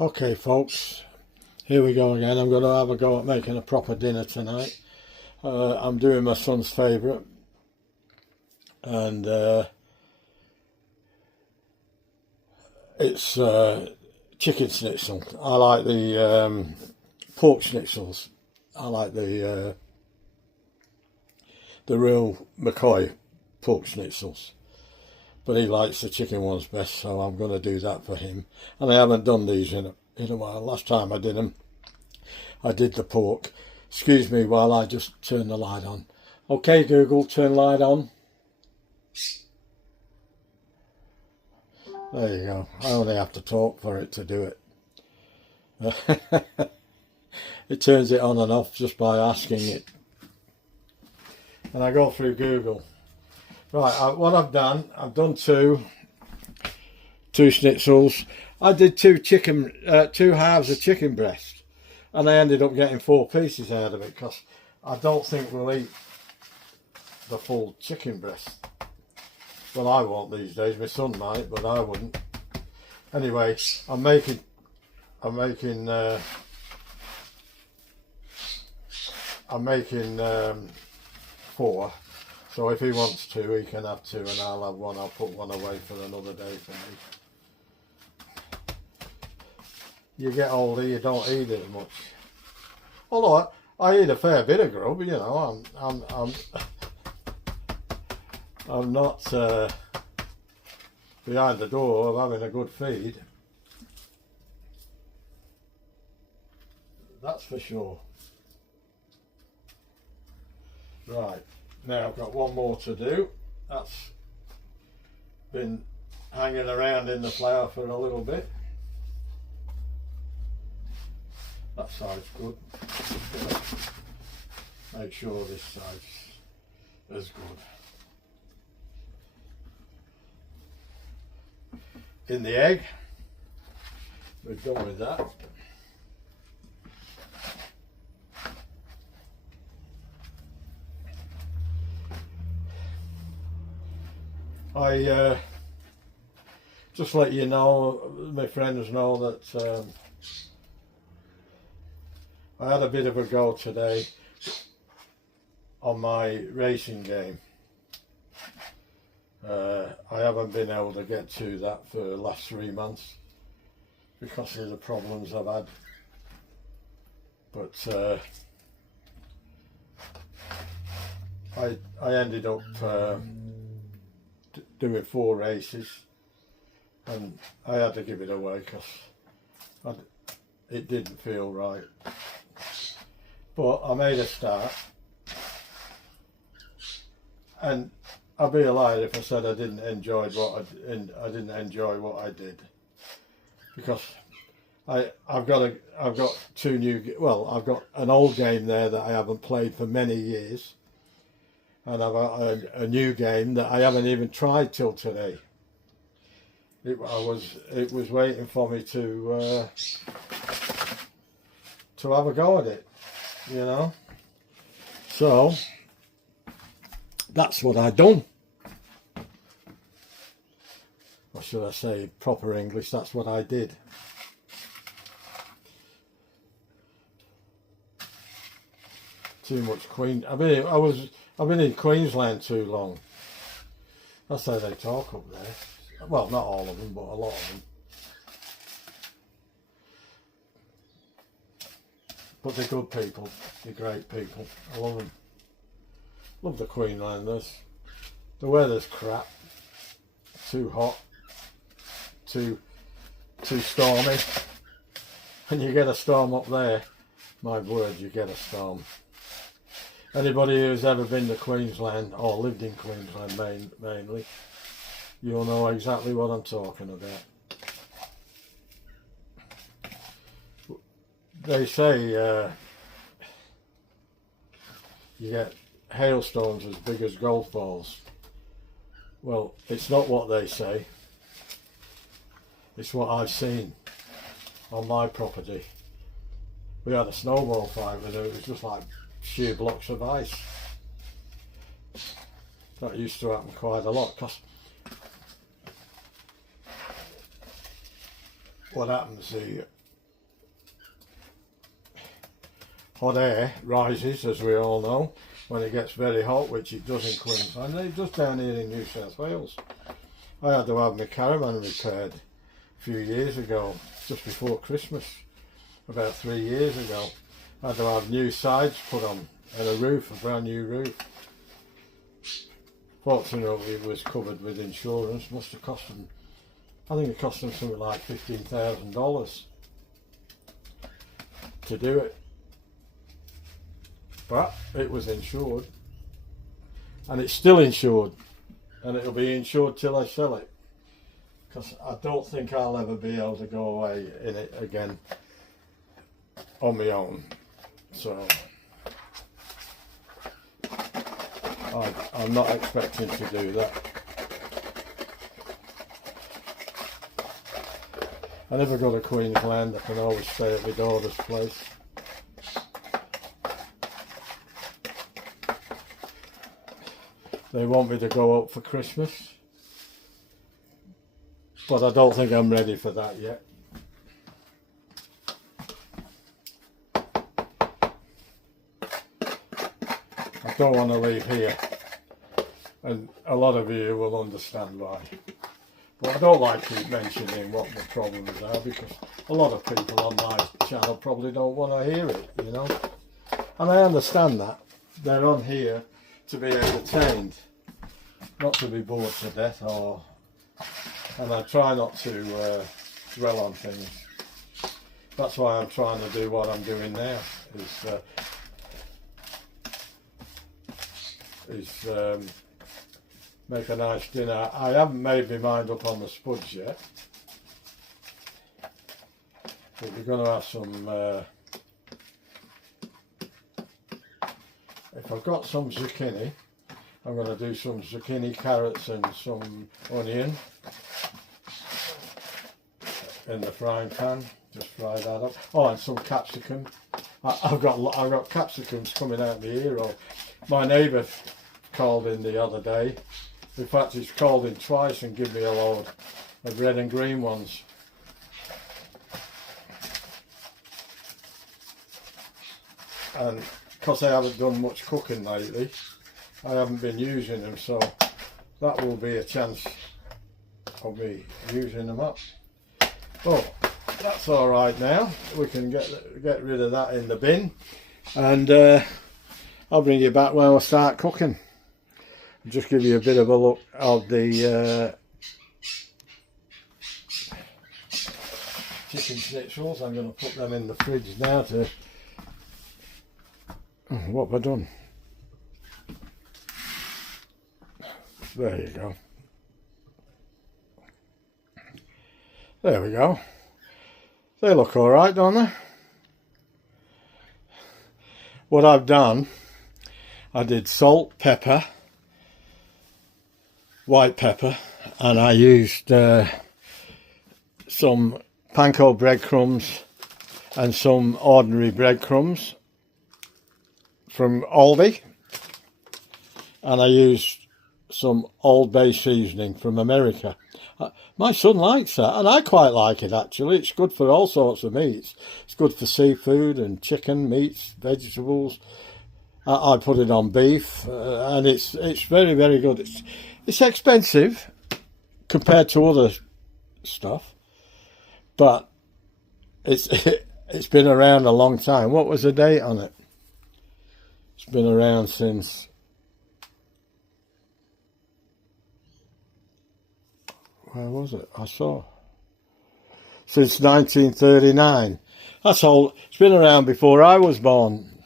Okay folks, here we go again. I'm going to have a go at making a proper dinner tonight. I'm doing my son's favourite, and it's chicken schnitzel. I like the pork schnitzels. I like the real McCoy pork schnitzels. But he likes the chicken ones best, so I'm going to do that for him. And I haven't done these in a while. Last time I did them, I did the pork. Excuse me while I just turn the light on. Okay, Google, turn light on. There you go. I only have to talk for it to do it. It turns it on and off just by asking it. And I go through Google. Right, what I've done two schnitzels. I did two halves of chicken breast, and I ended up getting 4 pieces out of it because I don't think we'll eat the full chicken breast. Well, I won't these days. My son might, but I wouldn't. Anyway, I'm making 4. So if he wants 2, he can have 2, and I'll have 1. I'll put 1 away for another day for me. You get older, you don't eat it much. Although I eat a fair bit of grub, you know. I'm not behind the door of having a good feed. That's for sure. Right. Now I've got 1 more to do. That's been hanging around in the flour for a little bit. That side's good. Make sure this side's as good. In the egg, we're done with that. I just let you know, my friends know that I had a bit of a go today on my racing game. I haven't been able to get to that for the last 3 months because of the problems I've had. But I ended up doing 4 races, and I had to give it away because it didn't feel right. But I made a start, and I'd be a liar if I said I didn't enjoy what I did, because I've got 2 new. Well, I've got an old game there that I haven't played for many years. And I've got a new game that I haven't even tried till today. It was waiting for me to have a go at it, you know. So that's what I done. Or should I say proper English? That's what I did. Too much Queen. I've been in Queensland too long. That's how they talk up there. Well, not all of them, but a lot of them. But they're good people. They're great people. I love them. Love the Queenslanders. The weather's crap. Too hot. Too stormy. And you get a storm up there. My word, you get a storm. Anybody who's ever been to Queensland or lived in Queensland mainly, you'll know exactly what I'm talking about. They say you get hailstones as big as golf balls. Well, it's not what they say. It's what I've seen on my property. We had a snowball fight with it. It was just like sheer blocks of ice. That used to happen quite a lot because what happens, hot air rises, as we all know, when it gets very hot, which it does in Queensland, and it does down here in New South Wales. I had to have my caravan repaired a few years ago, just before Christmas, about 3 years ago. I had to have new sides put on and a roof, a brand new roof. Fortunately it was covered with insurance. Must have cost them, I think it cost them something like $15,000 to do it. But it was insured, and it's still insured, and it'll be insured till I sell it, because I don't think I'll ever be able to go away in it again on my own. So I'm not expecting to do that. I never go to Queensland. I can always stay at my daughter's place. They want me to go up for Christmas, but I don't think I'm ready for that yet. I don't want to leave here, and a lot of you will understand why. But I don't like to keep mentioning what the problems are, because a lot of people on my channel probably don't want to hear it, you know. And I understand that. They're on here to be entertained, not to be bored to death, and I try not to dwell on things. That's why I'm trying to do what I'm doing now, is make a nice dinner. I haven't made my mind up on the spuds yet, but we're going to have some, if I've got some zucchini, I'm going to do some zucchini, carrots and some onion in the frying pan. Just fry that up. Oh, and some capsicum. I've got capsicums coming out my ear. My neighbour called in the other day. In fact, he's called in twice and given me a load of red and green ones. And because I haven't done much cooking lately, I haven't been using them, so that will be a chance of me using them up. Oh, that's all right now. We can get rid of that in the bin, and I'll bring you back when I start cooking. I'll just give you a bit of a look of the chicken schnitzels. I'm going to put them in the fridge now to... What have I done? There you go. There we go. They look all right, don't they? What I've done, I did salt, pepper, white pepper, and I used some panko breadcrumbs and some ordinary breadcrumbs from Aldi, and I used some Old Bay seasoning from America. My son likes that, and I quite like it actually. It's good for all sorts of meats. It's good for seafood and chicken, meats, vegetables. I put it on beef, and it's very, very good. It's expensive compared to other stuff, but it's been around a long time. What was the date on it? It's been around since... Where was it? I saw. Since 1939. That's old. It's been around before I was born.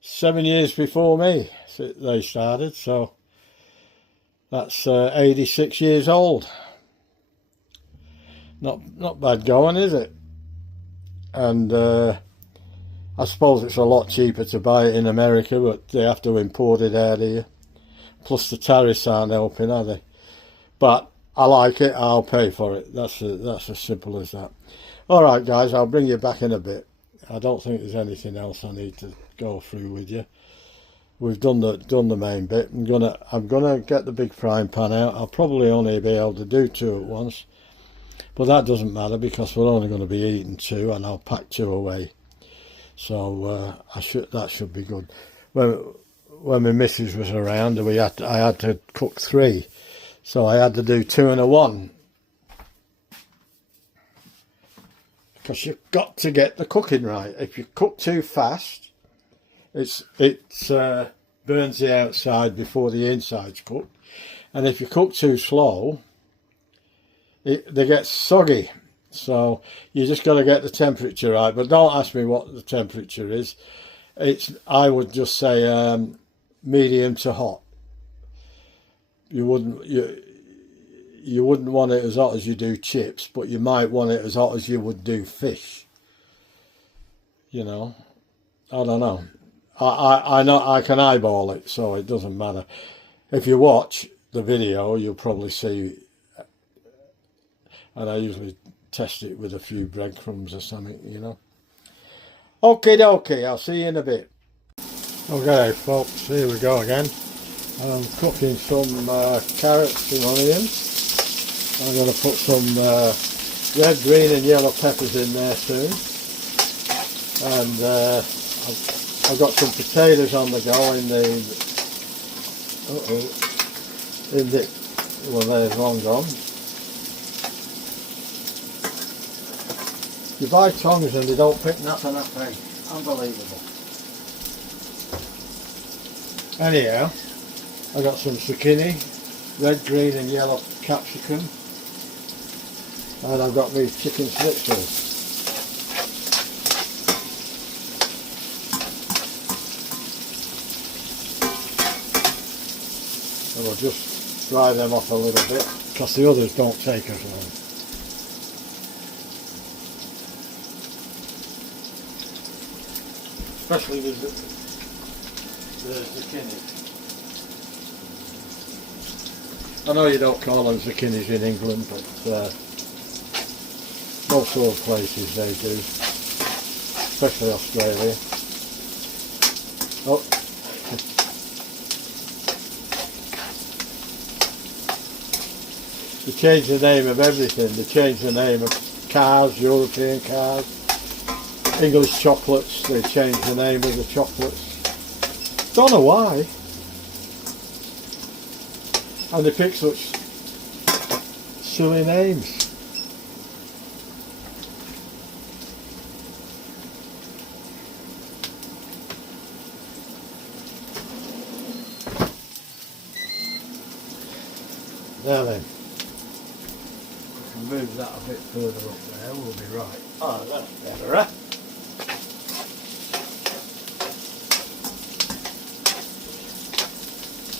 7 years before me they started, so that's 86 years old. Not bad going, is it? And I suppose it's a lot cheaper to buy it in America, but they have to import it out here. Plus the tariffs aren't helping, are they? But I like it, I'll pay for it. That's as simple as that. Alright guys, I'll bring you back in a bit. I don't think there's anything else I need to go through with you. We've done the main bit. I'm gonna get the big frying pan out. I'll probably only be able to do 2 at once. But that doesn't matter because we're only going to be eating 2, and I'll pack 2 away. So that should be good. When my missus was around, I had to cook 3, so I had to do 2 and a 1. Because you've got to get the cooking right. If you cook too fast, it burns the outside before the inside's cooked, and if you cook too slow, they get soggy. So you just got to get the temperature right. But don't ask me what the temperature is. I would just say medium to hot. You wouldn't want it as hot as you do chips, but you might want it as hot as you would do fish. You know, I don't know. I know I can eyeball it, so it doesn't matter. If you watch the video, you'll probably see, and I usually test it with a few breadcrumbs or something, you know. Okay, I'll see you in a bit. Okay, folks, here we go again. I'm cooking some carrots and onions. I'm going to put some red, green and yellow peppers in there soon. And I've got some potatoes on the go in well, they're long gone. You buy tongs and they don't pick nothing up, eh? Unbelievable. Anyhow, I got some zucchini, red, green and yellow capsicum, and I've got these chicken schnitzels. And we'll just dry them off a little bit, because the others don't take as long. Especially the zucchini. I know you don't call them zucchinis in England, but most other places they do, especially Australia. Oh. They change the name of everything. They change the name of cars, European cars, English chocolates. They change the name of the chocolates. Don't know why. And they pick such silly names. Now then. Move that a bit further up there, we'll be right. Oh, that's better, eh?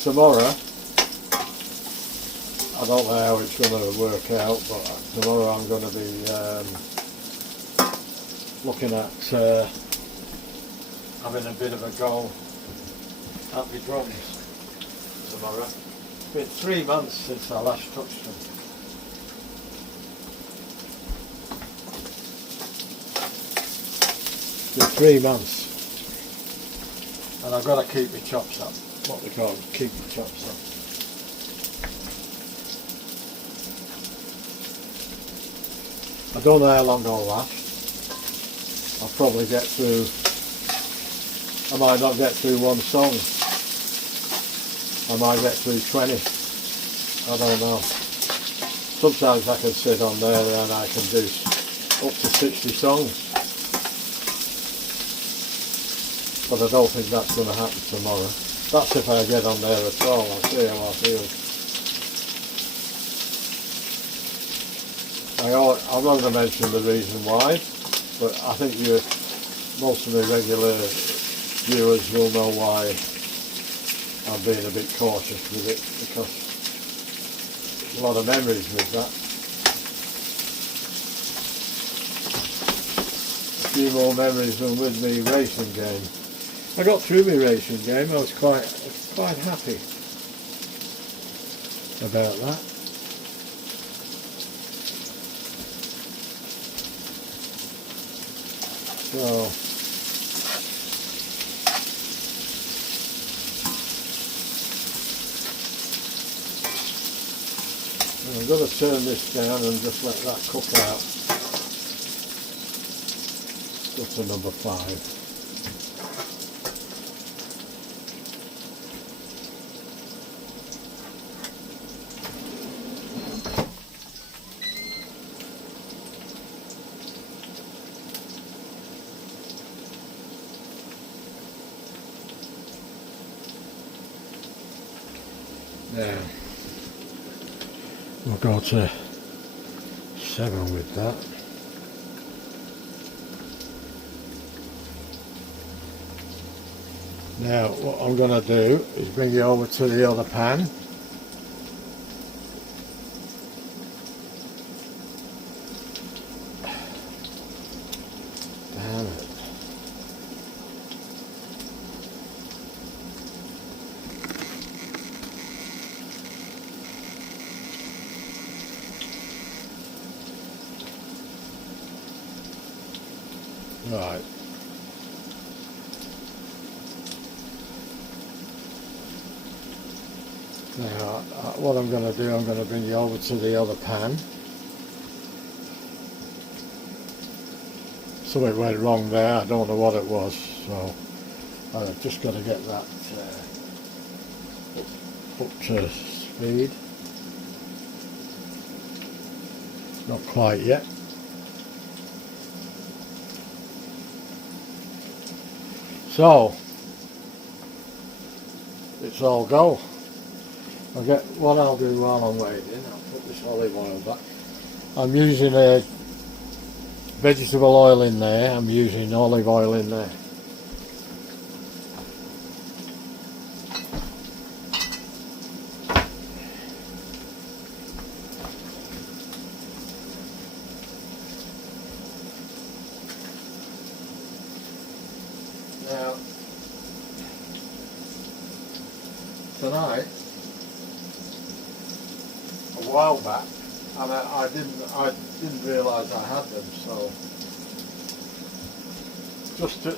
Tomorrow, I don't know how it's going to work out, but tomorrow I'm going to be looking at having a bit of a go at my drums tomorrow. It's been 3 months since I last touched them. It's been 3 months, and I've got to keep my chops up. What they call it, keep my chops up. I don't know how long I'll last. I'll probably get through, I might not get through one song. I might get through 20. I don't know. Sometimes I can sit on there and I can do up to 60 songs. But I don't think that's going to happen tomorrow. That's if I get on there at all. I'll see how I feel. I'm not going to mention the reason why, but I think most of the regular viewers will know why I'm being a bit cautious with it, because there's a lot of memories with that. A few more memories than with me racing game. I got through my racing game. I was quite happy about that. So I'm going to turn this down and just let that cook out. Go to number 5. Now we'll go to 7 with that. Now what I'm going to do is bring it over to the other pan. Damn it. Right. Now, what I'm going to do, I'm going to bring you over to the other pan. Something went wrong there, I don't know what it was, so I've just got to get that up to speed. Not quite yet. So, it's all go. What I'll do while I'm waiting, I'll put this olive oil back. I'm using a vegetable oil in there, I'm using olive oil in there. Now, tonight, a while back, and I didn't realise I had them, so just to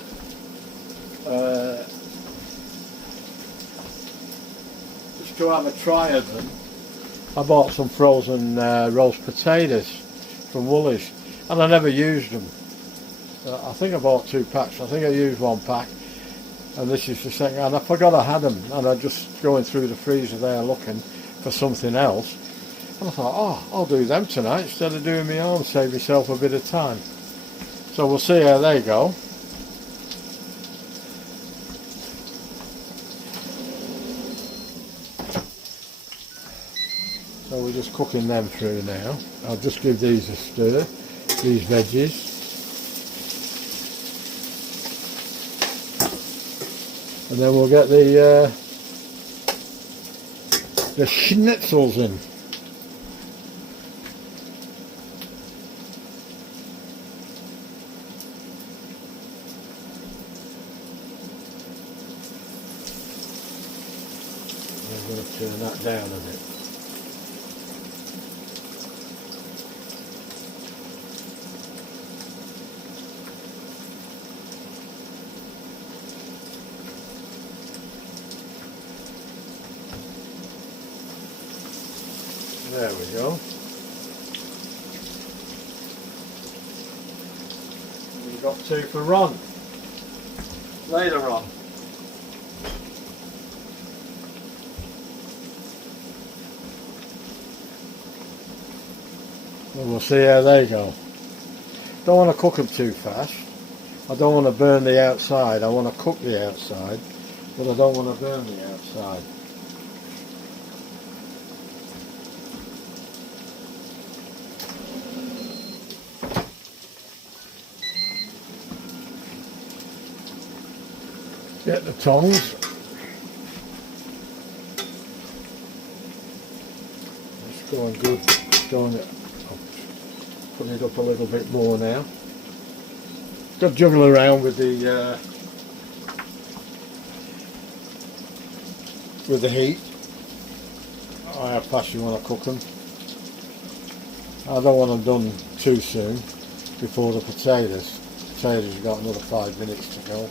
have a try of them, I bought some frozen roast potatoes from Woolies, and I never used them. I think I bought 2 packs. I think I used 1 pack, and this is the second. And I forgot I had them, and I'm just going through the freezer there looking for something else. And I thought, oh, I'll do them tonight instead of doing my own, save myself a bit of time. So we'll see how they go. So we're just cooking them through now. I'll just give these a stir, these veggies. And then we'll get the schnitzels in. I'm going to turn that down a bit. There we go. We've got 2 for Ron later on. And we'll see how they go. Don't want to cook them too fast. I don't want to burn the outside. I want to cook the outside, but I don't want to burn the outside. Get the tongs. It's going good. I'll put it up a little bit more now. Got to juggle around with the heat. How fast you want to cook them. I don't want them done too soon before the potatoes. Potatoes have got another 5 minutes to go.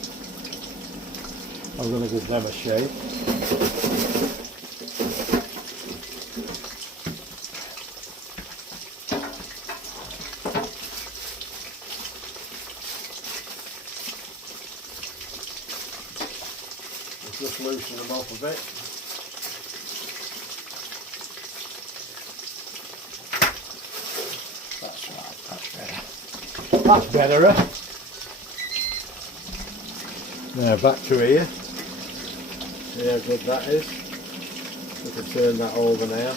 I'm going to give them a shake. Just loosen them up a bit. That's right, that's better. That's better. Now back to here. See how good that is. We can turn that over now.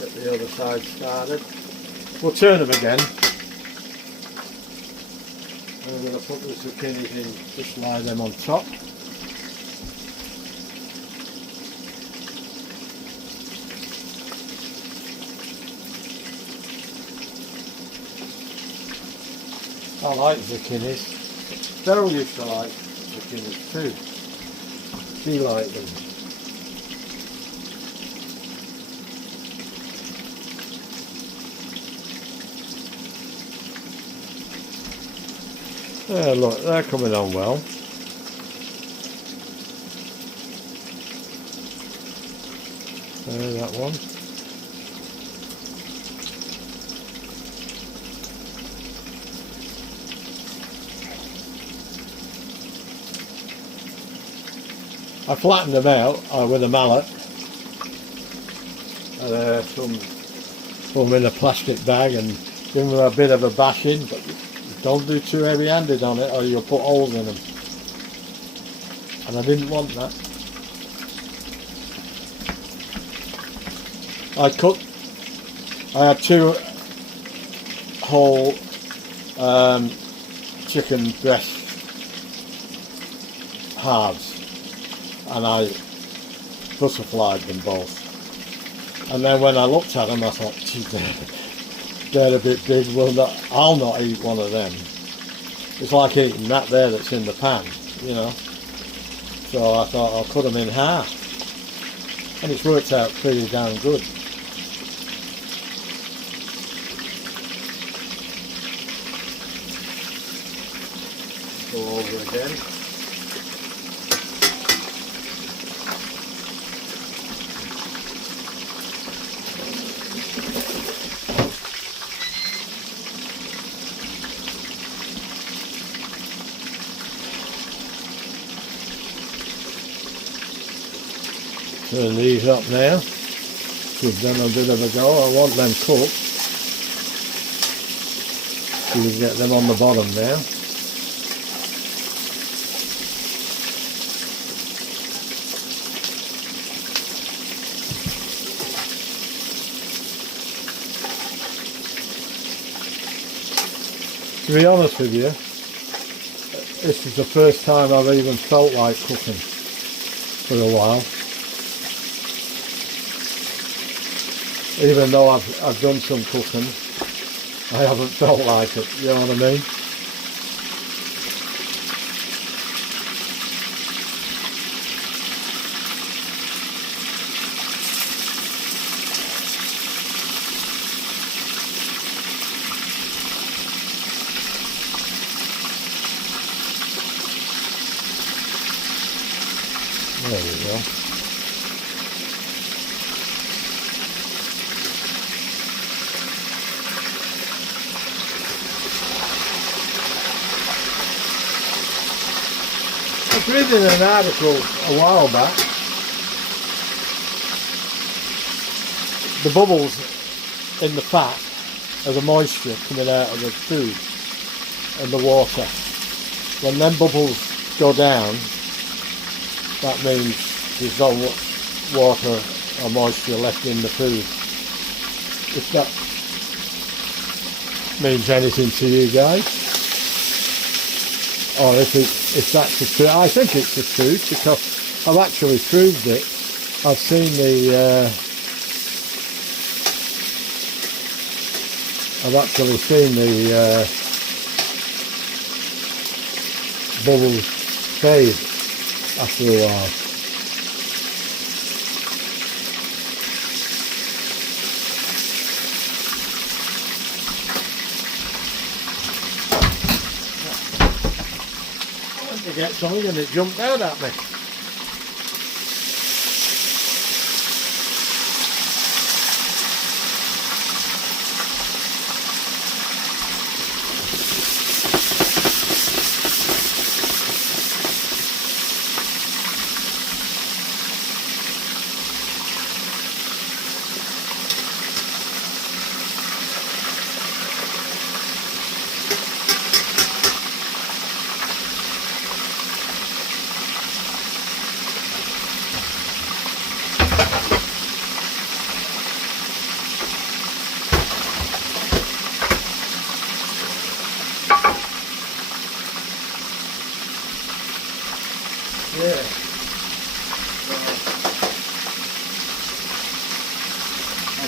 Get the other side started. We'll turn them again. And we're going to put the zucchinis in, just lie them on top. I like zucchinis. Beryl used to like zucchinis too. She liked them. Yeah, look, they're coming on well. There's that one. I flattened them out with a mallet. And put them in a plastic bag and give them a bit of a bashing, but don't do too heavy-handed on it or you'll put holes in them. And I didn't want that. I had 2 whole chicken breast halves. And I butterflied them both. And then when I looked at them, I thought, gee, they're a bit big. Well, I'll not eat one of them. It's like eating that there that's in the pan, you know. So I thought I'll cut them in half. And it's worked out pretty damn good. Go over again. Turn these up now. Give them a bit of a go. I want them cooked. So we get them on the bottom now. To be honest with you, this is the first time I've even felt like cooking for a while. Even though I've done some cooking, I haven't felt like it, you know what I mean? There we go. I was reading an article a while back. The bubbles in the fat are the moisture coming out of the food and the water. When them bubbles go down, that means there's no water or moisture left in the food. If that means anything to you guys, or if that's the truth, I think it's the truth because I've actually proved it. I've seen the bubbles fade after a while. I went to get something and it jumped out at me. Yeah. I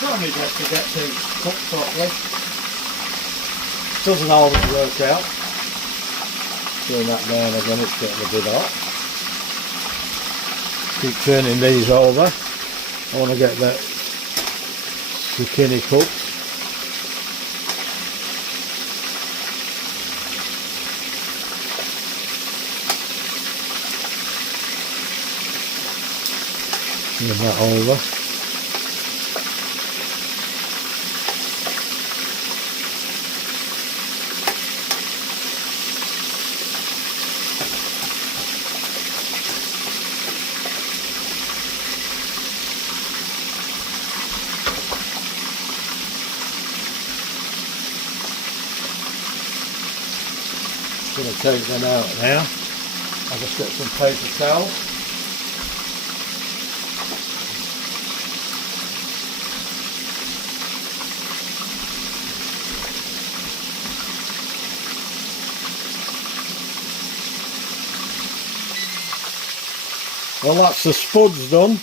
try my best to get things cooked properly. Doesn't always work out. Doing that now and again, it's getting a bit hot. Keep turning these over. I want to get that zucchini cooked. Turn that over. Going to take them out now. I'll just get some paper towels. Well, that's the spuds done.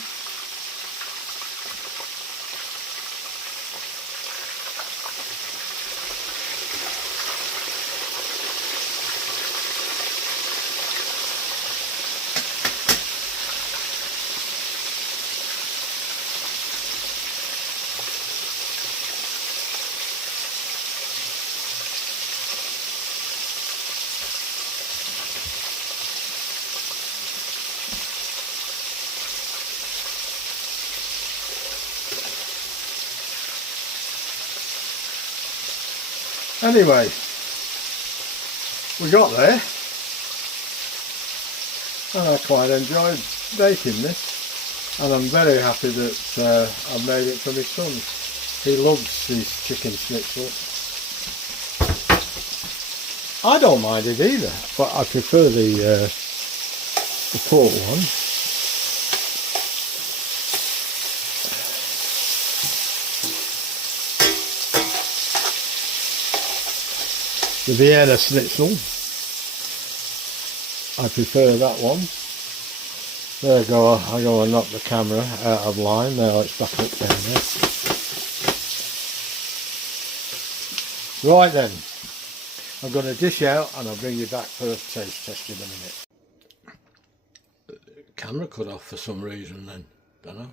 Anyway, we got there, and I quite enjoyed baking this, and I'm very happy that I made it for my son. He loves these chicken schnitzel. I don't mind it either, but I prefer the pork one. The Vienna schnitzel, I prefer that one. There I go, I go and knock the camera out of line. Now it's back up down there. Right then, I'm going to dish out and I'll bring you back for a taste test in a minute. Camera cut off for some reason then, don't know.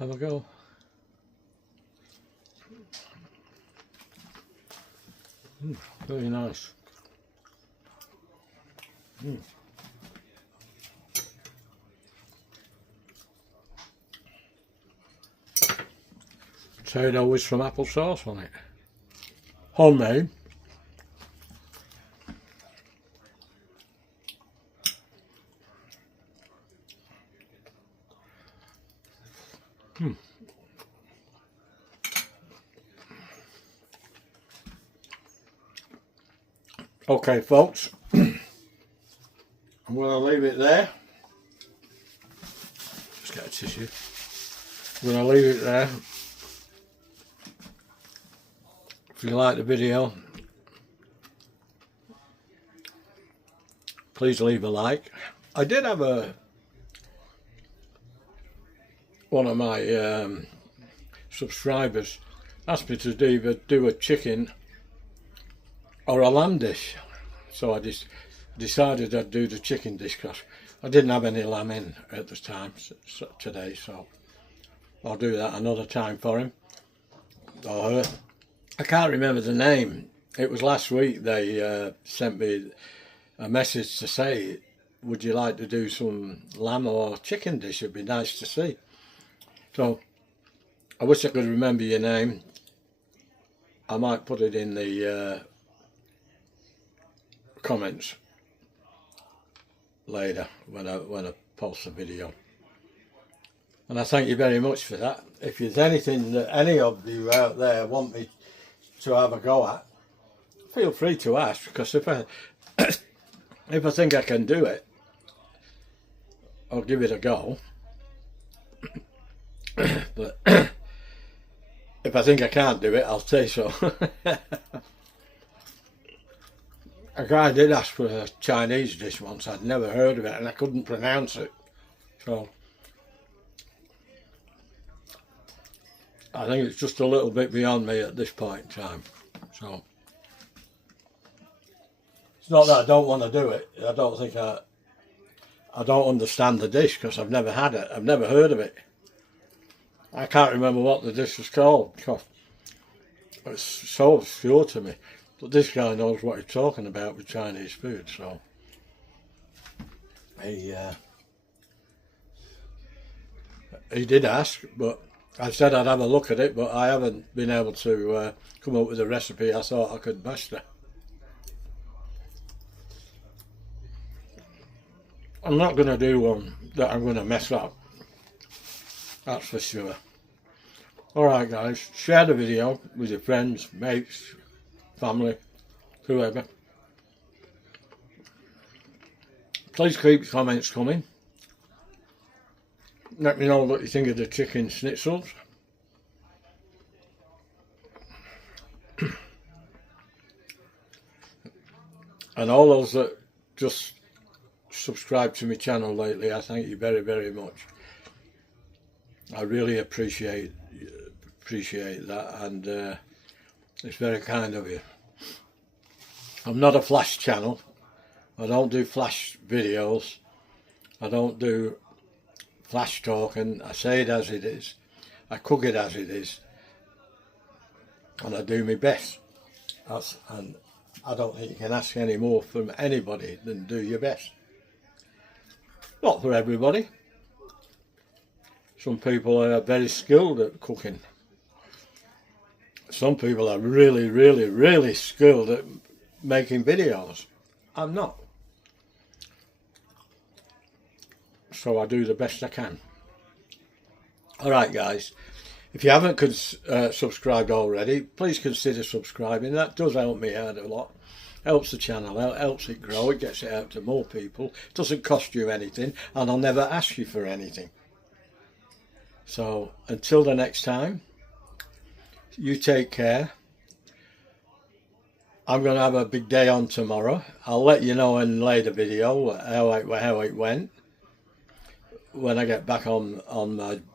Have a go. Very nice. Potato with some applesauce on it. Homemade. Okay, folks, I'm going to leave it there. Just get a tissue. I'm going to leave it there. If you like the video, please leave a like. I did have one of my subscribers asked me to do a chicken or a lamb dish, so I just decided I'd do the chicken dish because I didn't have any lamb in at the time today, so I'll do that another time for him or her. I can't remember the name. It was last week they sent me a message to say, would you like to do some lamb or chicken dish? It'd be nice to see. So I wish I could remember your name. I might put it in the comments later when I post the video. And I thank you very much for that. If there's anything that any of you out there want me to have a go at, feel free to ask, because if I if I think I can do it, I'll give it a go. But if I think I can't do it, I'll say so. A guy did ask for a Chinese dish once. I'd never heard of it and I couldn't pronounce it. So I think it's just a little bit beyond me at this point in time. So it's not that I don't want to do it. I don't think I don't understand the dish because I've never had it. I've never heard of it. I can't remember what the dish was called because it's so obscure to me. But this guy knows what he's talking about with Chinese food, so he did ask, but I said I'd have a look at it, but I haven't been able to come up with a recipe I thought I could master. I'm not going to do one that I'm going to mess up, that's for sure. Alright guys, share the video with your friends, mates, family, whoever. Please keep comments coming. Let me know what you think of the chicken schnitzels. And all those that just subscribe to my channel lately, I thank you very, very much. I really appreciate that, and it's very kind of you. I'm not a flash channel. I don't do flash videos. I don't do flash talking. I say it as it is. I cook it as it is. And I do my best. And I don't think you can ask any more from anybody than do your best. Not for everybody. Some people are very skilled at cooking. Some people are really, really, really skilled at making videos. I'm not. So I do the best I can. Alright guys, if you haven't subscribed already, please consider subscribing. That does help me out a lot. Helps the channel out, helps it grow, it gets it out to more people. It doesn't cost you anything, and I'll never ask you for anything. So until the next time, you take care. I'm going to have a big day on tomorrow. I'll let you know in a later video how it went when I get back on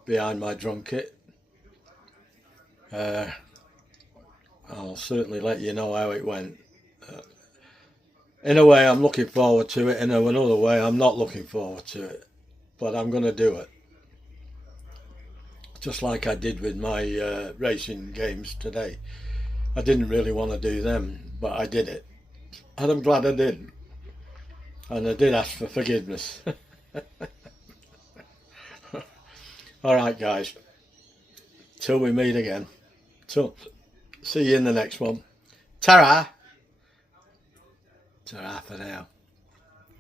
behind my drum kit. I'll certainly let you know how it went. In a way I'm looking forward to it, in another way I'm not looking forward to it, but I'm going to do it. Just like I did with my racing games today. I didn't really want to do them, but I did it. And I'm glad I did. And I did ask for forgiveness. Alright guys, till we meet again. See you in the next one. Ta-ra! Ta-ra for now.